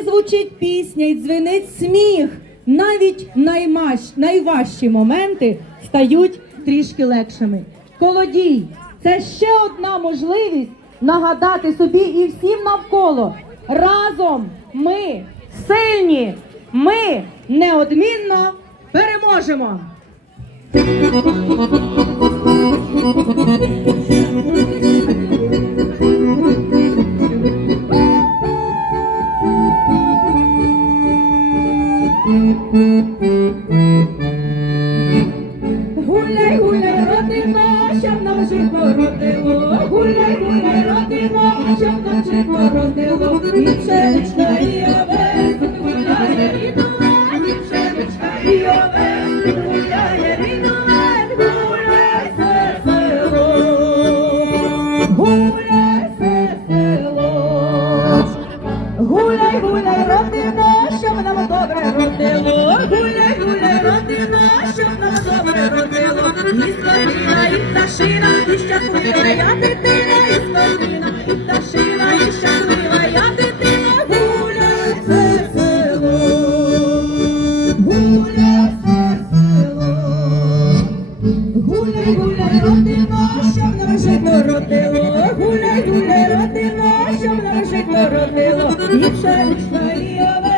Коли звучить пісня і дзвенить сміх, навіть наймащ, найважчі моменти стають трішки легшими. Колодій це ще одна можливість нагадати собі і всім навколо. Разом ми сильні, ми неодмінно переможемо. Гуляй, гуляй, родино, щоб нам жито родило. Гуляй, гуляй, родино, щоб нам жито родило. Пшеничка, і овес, гуляє рідулет, і пшеничка, і овес, гуляє рідулет, Гуляй, гуляй, родино, щоб нам добре родило. Гуляй, гуляй, родино, щоб нам добре родило. І скотина, і пташина, і щаслива я дитина, і скотина, і пташина, і щаслива я дитина. Гуляй все село. Гуляй все село. Гуляй, гуляй, родино, щоб нам жито родило. Гуляй, гуляй, родино, щоб нам жито родило. І пшеничка, і овес,